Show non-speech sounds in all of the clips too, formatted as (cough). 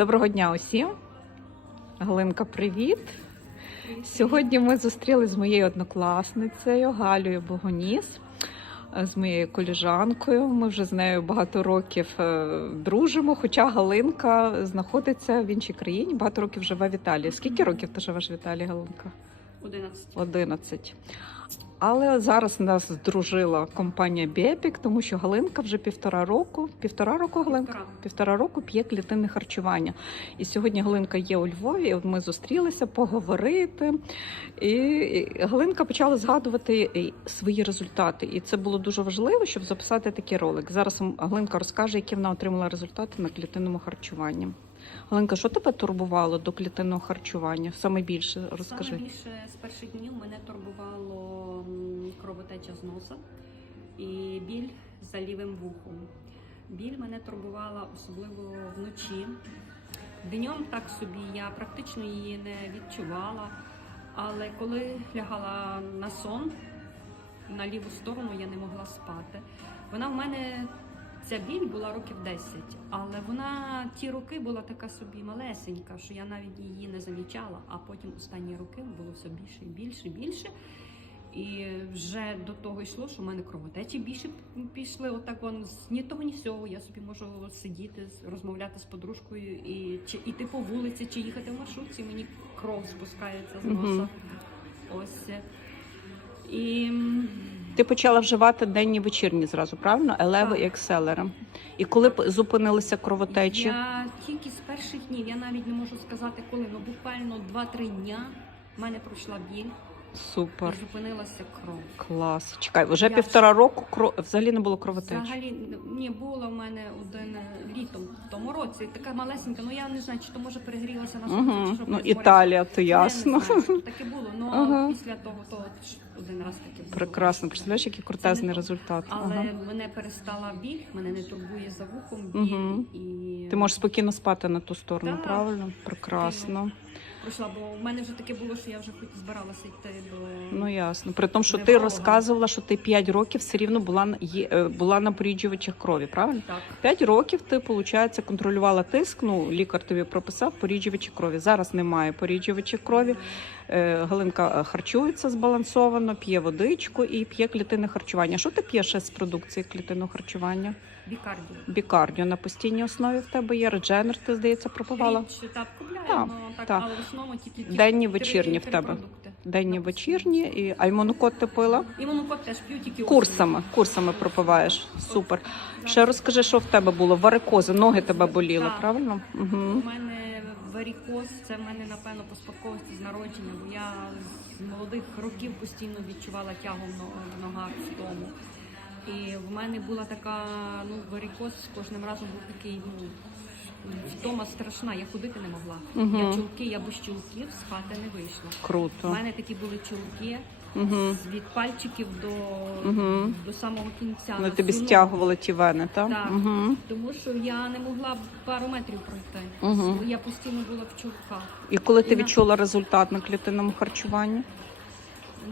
Доброго дня усім. Галинка, привіт. Сьогодні ми зустрілися з моєю однокласницею Галею Богоніс, е, з моєю коліжанкою. Ми вже з нею багато років е, дружимо, хоча Галинка знаходиться в іншій країні, багато років живе в Італії. Скільки років ти живеш в Італії, Галинка? 11. 11. Але зараз нас здружила компанія Бепік, тому що Галинка вже півтора року, півтора року Галинка Півтора. півтора року п'є клітинне харчування. І сьогодні Галинка є у Львові. і от Ми зустрілися поговорити. І і Галинка почала згадувати свої результати. І це було дуже важливо, щоб записати такий ролик. Зараз Галинка розкаже, які вона отримала результати на клітинному харчуванні. Галинка, що тебе турбувало до клітинного харчування? Саме більше розкажи. Саме більше з перших днів мене турбувало кровотеча з носа і біль за лівим вухом. Біль мене турбувала особливо вночі. Днем так собі я практично її не відчувала. Але коли лягала на сон на ліву сторону, я не могла спати. Вона в мене ця біль була років 10, але вона ті роки була така собі малесенька, що я навіть її не замічала. А потім останні роки було все більше і більше і більше. І вже до того йшло, що в мене кровотечі більше пішли. Отак вон з ні того, ні сього. Я собі можу сидіти, розмовляти з подружкою і чи іти по вулиці, чи їхати в маршрутці. Мені кров спускається з носа. Мгм. Ось. І Ти почала вживати денні вечірні зразу, правильно? Елеви і екселери. І коли зупинилися кровотечі? Я тільки з перших днів, я навіть не можу сказати коли, ну буквально 2-3 дня в мене пройшла біль Супер. і зупинилася кров. Клас. Чекай, вже Я півтора року кро... взагалі не було кровотечі. Взагалі ні, було в мене один літом в тому році, така малесенька, ну я не знаю, чи то може перегрілася на сонці, Угу. чи що Ну, Італія, то Я не ясно. знаю, таке було, ну Ага. після того то один раз таке було. Прекрасно. Представляєш, який крутезний результат. Але Ага. мене перестала біль, мене не турбує за вухом біль Мгм. і Ти можеш спокійно спати на ту сторону, Так. правильно? Прекрасно. Пройшла, бо в мене вже таке було, що я вже хоч збиралася йти до Ну ясно. При тому, що ти Невролога. розказувала, що ти 5 років все рівно була на є- е, була на поріджувачах крові, правильно? так. П'ять років ти, виходить, контролювала тиск. Ну, лікар тобі прописав поріджувачі крові. Зараз немає поріджувачів крові. Е, Галинка е, харчується збалансовано, п'є водичку і п'є клітинне харчування. Що ти п'єш ще з продукції клітинного харчування? Бікардіо. Бікардіо на постійній основі в тебе є. Редженер, ти здається, пропивала. Річ, так, Так, так, так. але в основному тільки ті Денні, вечірні в тебе? продукти. Денні вечірні і а імунокод ти пила? Імунокод теж п'ю тільки Курсами, курсами пропиваєш. Супер. Ще розкажи, що в тебе було? Варикози, ноги тебе боліли, Так. правильно? У Угу. мене варікоз, це в мене напевно по спадковості з народження, бо я з молодих років постійно відчувала тягу в но- в ногах в тому. І в мене була така, ну, варікоз з кожним разом був такий, ну, втома страшна, я ходити не могла. Мгм. Я чулки, я без чулків з хати не вийшла. У мене такі були чулки Угу. з- від пальчиків до, Мгм. до самого кінця. Вони тобі стягували ті вени, так? Так. Угу. Тому що я не могла пару метрів пройти. Мгм. Я постійно була в чулках. І коли ти І на- відчула результат на клітинному харчуванні?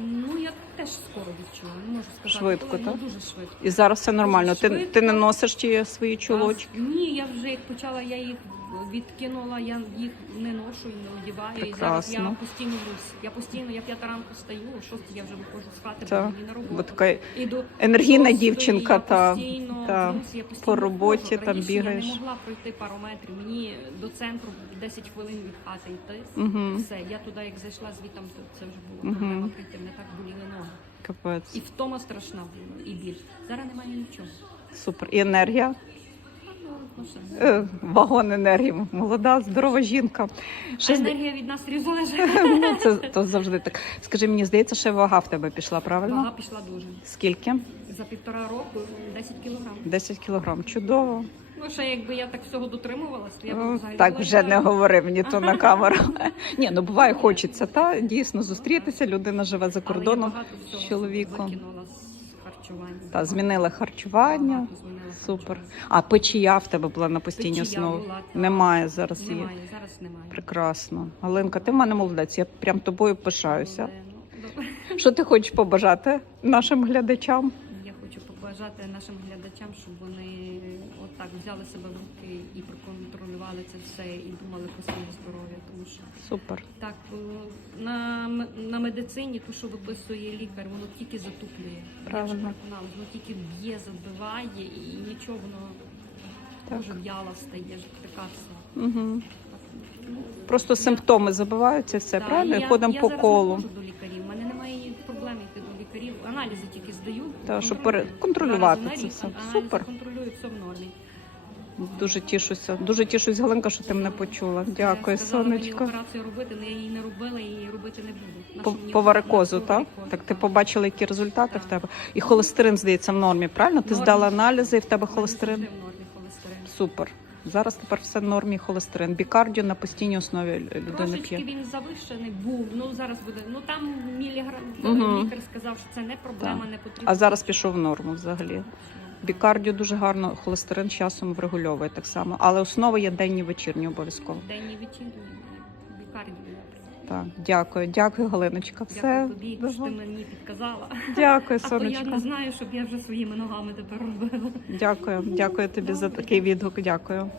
Ну я теж скоро відчула, не можу сказати. Швидко, коли, так? Ну, дуже швидко. І зараз все нормально. Ти, швидко. ти не носиш ті свої чулочки? А, ні, я вже як почала, я їх відкинула, я їх не ношу і не одіваю. І зараз я Прекрасно. постійно в. Я постійно, я п'ята ранку стаю, о шостій я вже виходжу з хати, Так. бо мені на роботу. Бо така Іду енергійна шостої, дівчинка, я та, постійно та, я постійно по роботі ходжу. там Раніше бігаєш. Я не могла пройти пару метрів. Мені до центру 10 хвилин від хати йти. Угу. Все, я туди як зайшла звітом, це вже було Мгм. проблема прийти. Мене так боліли ноги. Капець. І втома страшна була, і біль. Зараз немає нічого. Супер. І енергія. Ну. Е, Вагон енергії. Молода, здорова жінка. Ще енергія від нас залежить. (laughs) ну, це то завжди так. Скажи, мені здається, ще вага в тебе пішла, правильно? Вага пішла дуже. Скільки? За півтора року 10 кілограм. 10 кілограм. Чудово. Ну, ще якби я так всього дотримувалась, то я б Ну, взагалі так вже не говори мені то на (laughs) камеру. Ні, ну буває, хочеться, та дійсно зустрітися. Людина живе за кордоном з чоловіком. харчування. Та змінила харчування. Змінила Супер. харчування. А печія в тебе була на постійній основі? Немає зараз її. Немає, зараз немає. Прекрасно. Галинка, ти в мене молодець. Я прям тобою пишаюся. Але, ну. Що ти хочеш побажати нашим глядачам? Я побажати нашим глядачам, щоб вони от так взяли себе в руки і проконтролювали це все, і думали про своє здоров'я, тому що Супер. так на, на медицині, то, що виписує лікар, воно тільки затуплює. Я вже Правильно. переконалась, воно тільки б'є, забиває і нічого воно Так. дуже в'яла стає, така все. Угу. Просто симптоми забиваються, все Да, правильно? і я- ходимо я по зараз колу. Та, щоб пере- контролювати це все. Супер. Контролюю все в нормі. Дуже тішуся. Дуже тішусь, Галинка, що ти мене почула. Дякую, Е, мені сонечко. операцію робити, але я її не робила і робити не буду. По, по варикозу, так? Так ти побачила, які результати в тебе. І холестерин, здається, в нормі, правильно? Ти здала аналізи і в тебе холестерин. в нормі холестерин. Супер. Зараз тепер все в нормі холестерин. Бікардіо на постійній основі людина Трошечки п'є. він завищений був. Ну зараз буде. Ну там міліграм Мгм. лікар сказав, що це не проблема, не потрібно. А зараз пішов в норму взагалі. Бікардіо дуже гарно, холестерин з часом врегульовує так само. Але основа є денні вечірні обов'язково. Денні вечірні лікарні. Так, дякую, дякую, Галиночка. Все. Дякую тобі, що ти мені підказала. Дякую, А то я не знаю, щоб я вже своїми ногами тепер робила. Дякую, дякую тобі за такий відгук. Дякую.